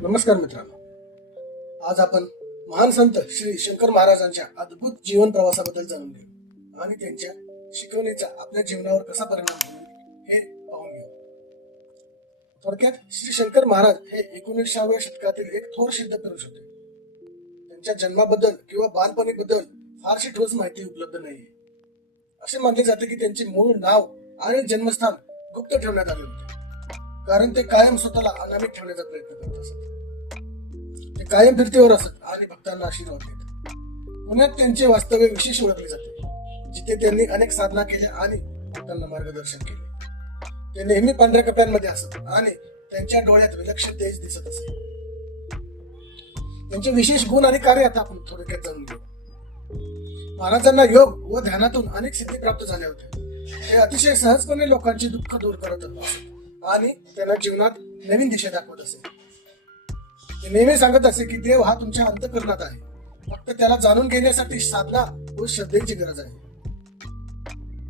नमस्कार मित्रांनो, आज आपण महान संत श्री शंकर महाराजांच्या अद्भुत जीवन प्रवासाबद्दल जाणून घेऊ आणि त्यांच्या शिकवणीचा आपल्या जीवनावर कसा परिणाम होईल हे पाहून घेऊ. थोडक्यात श्री शंकर महाराज हे 19व्या शतकातील एक थोर सिद्ध पुरुष होते. त्यांच्या जन्माबद्दल किंवा बालपणीबद्दल फारशी ठोस माहिती उपलब्ध नाहीये. असे मानले जाते की त्यांचे मूळ नाव आणि जन्मस्थान गुप्त ठेवण्यात आले होते, कारण ते कायम स्वतःला अनामिक ठेवण्याचा प्रयत्न करत असत. ते कायम फिरतीवर असत आणि भक्तांना आशीर्वाद देत. पुण्यात त्यांचे वास्तव्य विशेष ओळखले जाते, जिथे त्यांनी अनेक साधना केल्या आणि भक्तांना मार्गदर्शन केले. ते नेहमी पांढऱ्या कपड्यांमध्ये असत आणि त्यांच्या डोळ्यात विलक्षण तेज दिसत असे. त्यांचे विशेष गुण आणि कार्य आता आपण थोडक्यात जाणून घेऊ. महाराजांना योग व ध्यानातून अनेक सिद्धी प्राप्त झाल्या होत्या. ते अतिशय सहजपणे लोकांचे दुःख दूर करत असत आणि त्यांना जीवनात नवीन दिशा दाखवत असे. ते नेहमी सांगत असे की देव हा तुमच्या अंतःकरणात आहे, फक्त त्याला जाणून घेण्यासाठी साधना व श्रद्धेची गरज आहे.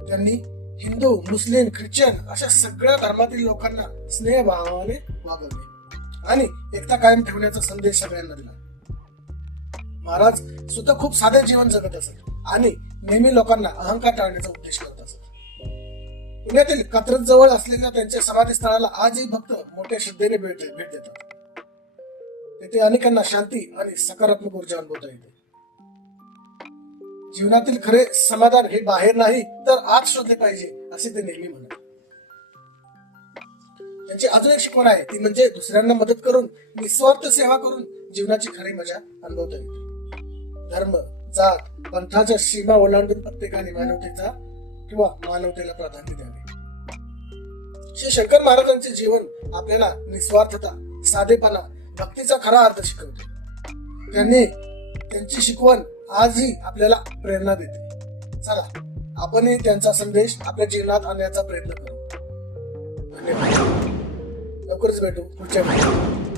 त्यांनी हिंदू, मुस्लिम, ख्रिश्चन अशा सगळ्या धर्मातील लोकांना स्नेहभावाने वागवले आणि एकता कायम ठेवण्याचा संदेश सगळ्यांना दिला. महाराज सुद्धा खूप साधे जीवन जगत असत आणि नेहमी लोकांना अहंकार टाळण्याचा उद्देश करत असत. पुण्यातील कात्रज जवळ असलेल्या त्यांच्या समाधीस्थळाला आजही भक्त मोठ्या श्रद्धेने भेट देतात. तेथे अनेकांना शांती आणि सकारात्मक ऊर्जा अनुभवता येते. जीवनातील खरे समाधान हे बाहेर नाही तर आत शोधले पाहिजे असे ते नेहमी म्हणत. त्यांची अजून एक शिकवण आहे, ती म्हणजे दुसऱ्यांना मदत करून निस्वार्थ सेवा करून जीवनाची खरी मजा अनुभवता येते. धर्म, जात, पंथाच्या सीमा ओलांडून प्रत्येकाने मानवतेचा किंवा मानवतेला प्राधान्य द्यावे. श्री शंकर महाराजांचे जीवन आपल्याला निस्वार्थता, साधेपणा, भक्तीचा खरा अर्थ शिकवते. त्यांची शिकवण आजही आपल्याला प्रेरणा देते. चला, आपणही त्यांचा संदेश आपल्या जीवनात आणण्याचा प्रयत्न करू. धन्यवाद. लवकरच भेटू पुढच्या व्हिडिओ.